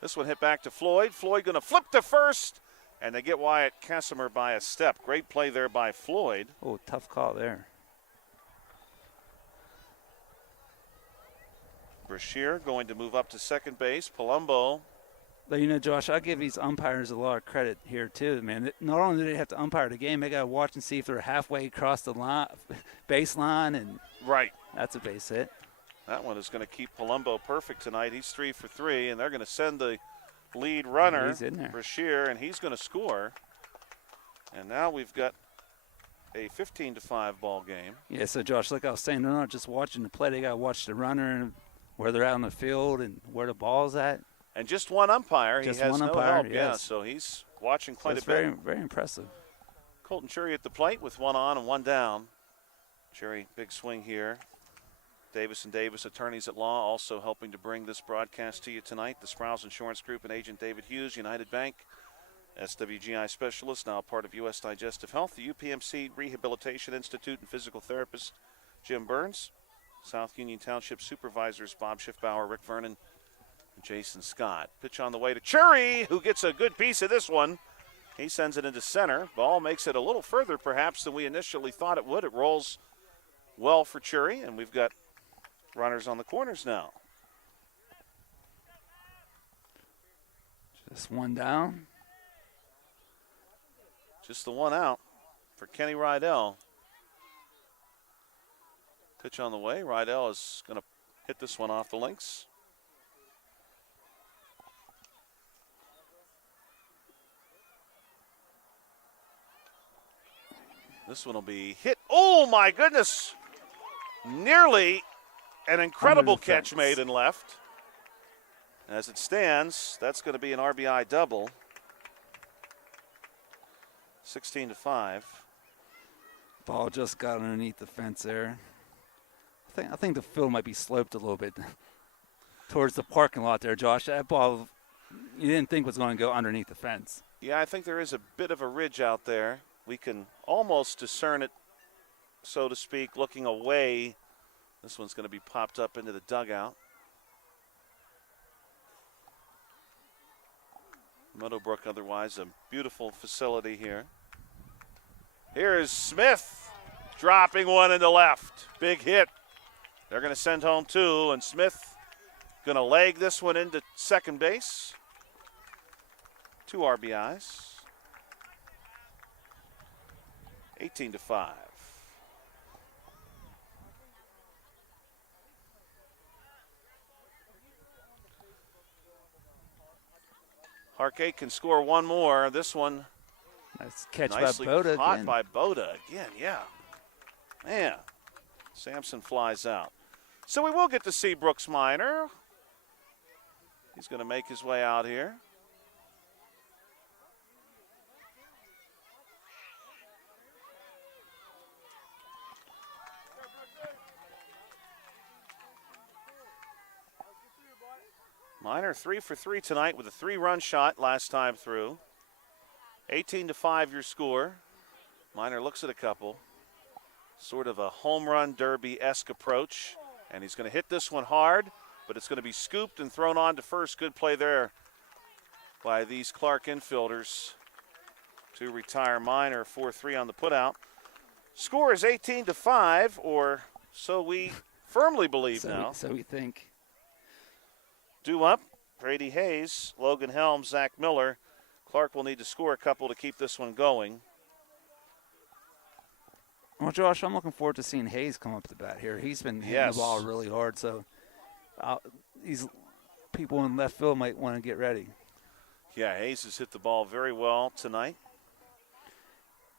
This one hit back to Floyd. Floyd going to flip to first, and they get Wyatt Casimir by a step. Great play there by Floyd. Oh, tough call there. Brashear going to move up to second base. Palumbo. But, Josh, I give these umpires a lot of credit here, too, man. Not only do they have to umpire the game, they got to watch and see if they're halfway across the baseline. And right. That's a base hit. That one is going to keep Palumbo perfect tonight. He's 3 for 3, and they're going to send the lead runner, Brashear, and he's going to score. And now we've got a 15-5 ball game. Yeah, so, Josh, like I was saying, they're not just watching the play. They got to watch the runner and where they're out on the field and where the ball's at. And just one umpire. Just he has one no umpire, help. yes. Yeah, so he's watching quite a bit. Very, very impressive. Colton Cherry at the plate with 1 on and 1 down. Cherry, big swing here. Davis & Davis, attorneys at law, also helping to bring this broadcast to you tonight. The Sprouse Insurance Group and Agent David Hughes, United Bank, SWGI specialist, now part of U.S. Digestive Health, the UPMC Rehabilitation Institute and physical therapist Jim Burns, South Union Township supervisors Bob Schiffbauer, Rick Vernon, and Jason Scott. Pitch on the way to Cherry, who gets a good piece of this one. He sends it into center. Ball makes it a little further perhaps than we initially thought it would. It rolls well for Cherry, and we've got runners on the corners now. Just one down. Just the one out for Kenny Rydell. Pitch on the way. Rydell is going to hit this one off the links. This one will be hit. Oh, my goodness. Nearly an incredible catch made and left. As it stands, that's going to be an RBI double. 16-5. Ball just got underneath the fence there. I think the field might be sloped a little bit. towards the parking lot there, Josh. That ball, you didn't think was going to go underneath the fence. Yeah, I think there is a bit of a ridge out there. We can almost discern it, so to speak, looking away. This one's going to be popped up into the dugout. Meadowbrook, otherwise, a beautiful facility here. Here is Smith dropping one into left. Big hit. They're going to send home 2, and Smith going to leg this one into second base. 2 RBIs. 18-5. HARC 8 can score one more. This one Nice catch nicely by Boda caught again. by Boda again, yeah. Man, Sampson flies out. So we will get to see Brooks Minor. He's going to make his way out here. Minor 3 for 3 tonight with a 3-run shot last time through. 18-5 your score. Minor looks at a couple. Sort of a home run derby-esque approach. And he's going to hit this one hard, but it's going to be scooped and thrown on to first. Good play there by these Clark infielders to retire Minor. 4-3 on the putout. Score is 18-5, or so we firmly believe now. So we think. Due up, Brady Hayes, Logan Helms, Zach Miller. Clark will need to score a couple to keep this one going. Well, Josh, I'm looking forward to seeing Hayes come up to the bat here. He's been hitting the ball really hard, so these people in left field might want to get ready. Yeah, Hayes has hit the ball very well tonight.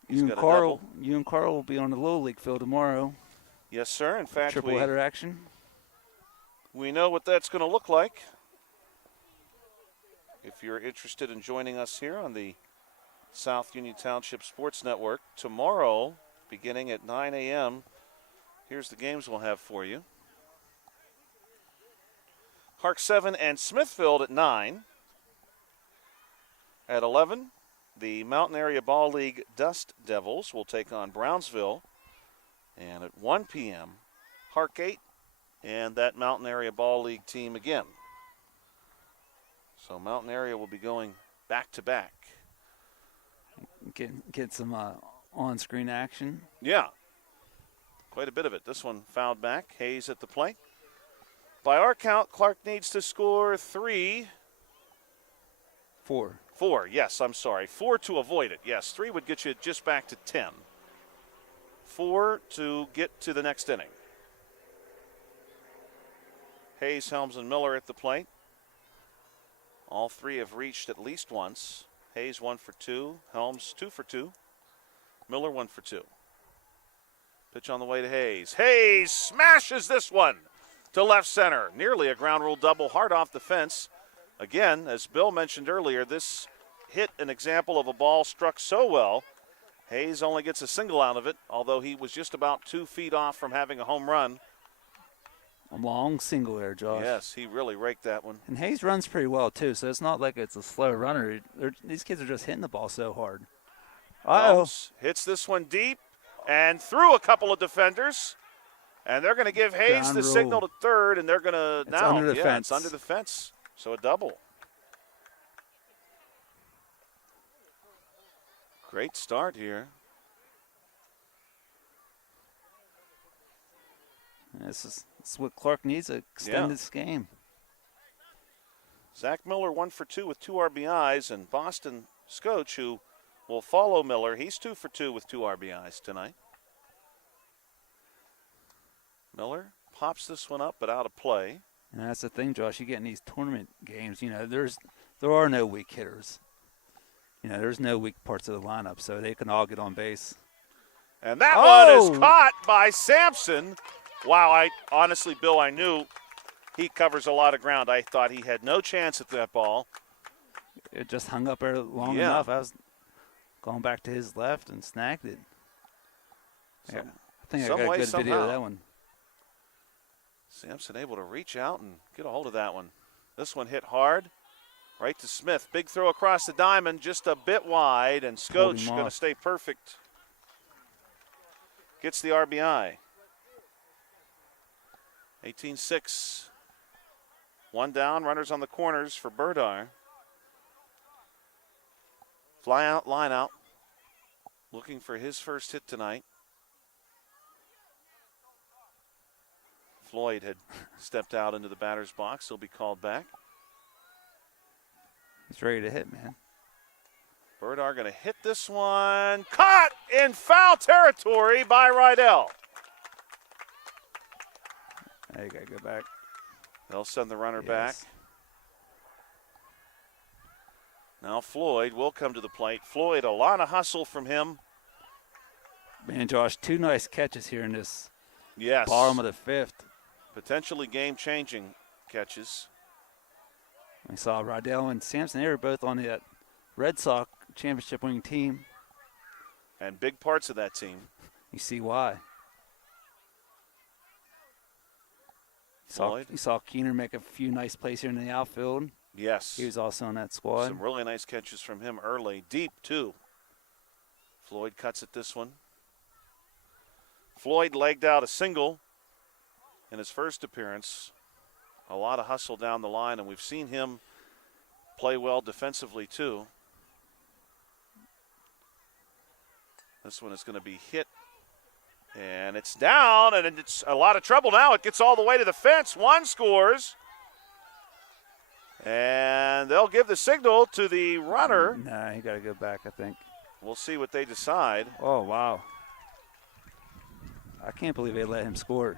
You and Carl will be on the Little League field tomorrow. Yes, sir. In fact, triple header action. We know what that's going to look like. If you're interested in joining us here on the South Union Township Sports Network, tomorrow, beginning at 9 a.m., here's the games we'll have for you. HARC 7 and Smithfield at 9. At 11, the Mountain Area Ball League Dust Devils will take on Brownsville. And at 1 p.m., HARC 8 and that Mountain Area Ball League team again. So Mountain Area will be going back-to-back. Get some on-screen action. Yeah, quite a bit of it. This one fouled back. Hayes at the plate. By our count, Clark needs to score 3. 4. 4, yes, I'm sorry. 4 to avoid it. Yes, 3 would get you just back to 10. 4 to get to the next inning. Hayes, Helms, and Miller at the plate. All 3 have reached at least once. Hayes 1 for 2. Helms 2 for 2. Miller 1 for 2. Pitch on the way to Hayes. Hayes smashes this one to left center. Nearly a ground rule double, hard off the fence. Again, as Bill mentioned earlier, this hit an example of a ball struck so well. Hayes only gets a single out of it, although he was just about 2 feet off from having a home run. A long single there, Josh. Yes, he really raked that one. And Hayes runs pretty well, too, so it's not like it's a slow runner. These kids are just hitting the ball so hard. Helms hits this one deep and through a couple of defenders. And they're going to give Hayes Ground the rule. signal to third, and they're going to It's now. under the fence. It's under the fence, so a double. Great start here. This is what Clark needs to extend this game. Zach Miller 1 for 2 with 2 RBIs, and Boston Scotch, who will follow Miller, he's 2 for 2 with 2 RBIs tonight. Miller pops this one up, but out of play. And that's the thing, Josh. You get in these tournament games, there are no weak hitters. There's no weak parts of the lineup, so they can all get on base. And that one is caught by Sampson. Wow, honestly, Bill, I knew he covers a lot of ground. I thought he had no chance at that ball. It just hung up there long enough. I was going back to his left and snagged it. I think I got a good video of that one. Sampson able to reach out and get a hold of that one. This one hit hard. Right to Smith. Big throw across the diamond, just a bit wide, and Scotch going to stay perfect. Gets the RBI. 18-6. One down, runners on the corners for Berdar. Fly out, line out. Looking for his first hit tonight. Floyd had stepped out into the batter's box. He'll be called back. He's ready to hit, man. Berdar going to hit this one. Caught in foul territory by Rydell. Now you got to go back. They'll send the runner back. Now Floyd will come to the plate. Floyd, a lot of hustle from him. Man, Josh, 2 nice catches here in this Yes. bottom of the 5th. Potentially game-changing catches. We saw Rydell and Sampson. They were both on that Red Sox championship winning team. And big parts of that team. You see why. You saw Keener make a few nice plays here in the outfield. Yes. He was also on that squad. Some really nice catches from him early. Deep, too. Floyd cuts at this one. Floyd legged out a single in his first appearance. A lot of hustle down the line, and we've seen him play well defensively, too. This one is going to be hit, and it's down, and it's a lot of trouble now. It gets all the way to the fence. One scores, and they'll give the signal to the runner. Nah, he got to go back, I think. We'll see what they decide. Oh, wow. I can't believe they let him score.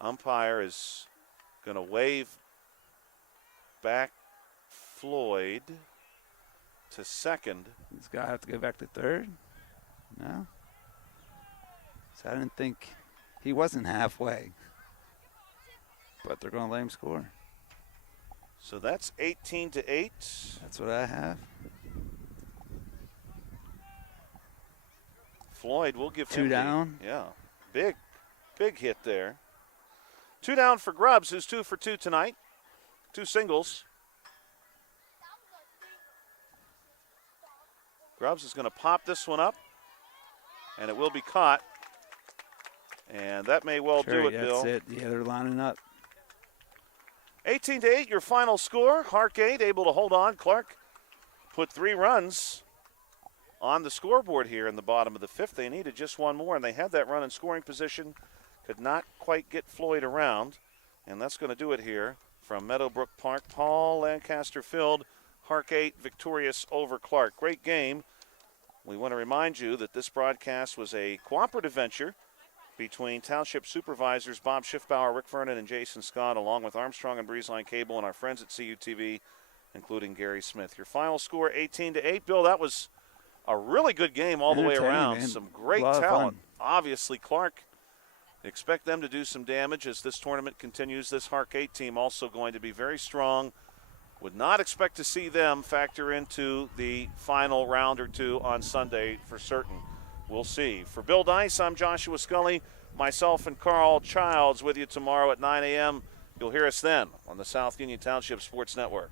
Umpire is going to wave back Floyd to second. He's got to have to go back to third? No? So I didn't think he wasn't halfway. But they're going to let him score. So that's 18-8. That's what I have. Floyd will give him 2 down. Yeah, big hit there. 2 down for Grubbs, who's 2 for 2 tonight. 2 singles. Grubbs is going to pop this one up, and it will be caught. And that may well do it, Bill. That's it. Yeah, they're lining up. 18-8, your final score. HARC 8 able to hold on. Clark put 3 runs on the scoreboard here in the bottom of the 5th. They needed just one more, and they had that run in scoring position. Could not quite get Floyd around, and that's going to do it here from Meadowbrook Park. Paul Lancaster Field, HARC 8 victorious over Clark. Great game. We want to remind you that this broadcast was a cooperative venture between Township Supervisors Bob Schiffbauer, Rick Vernon, and Jason Scott, along with Armstrong and Breezeline Cable and our friends at CUTV, including Gary Smith. Your final score, 18-8. Bill, that was a really good game all the way around. Man. Some great talent. Obviously, Clark, expect them to do some damage as this tournament continues. This HARC 8 team also going to be very strong. Would not expect to see them factor into the final round or 2 on Sunday for certain. We'll see. For Bill Dice, I'm Joshua Scully. Myself and Carl Childs with you tomorrow at 9 a.m. You'll hear us then on the South Union Township Sports Network.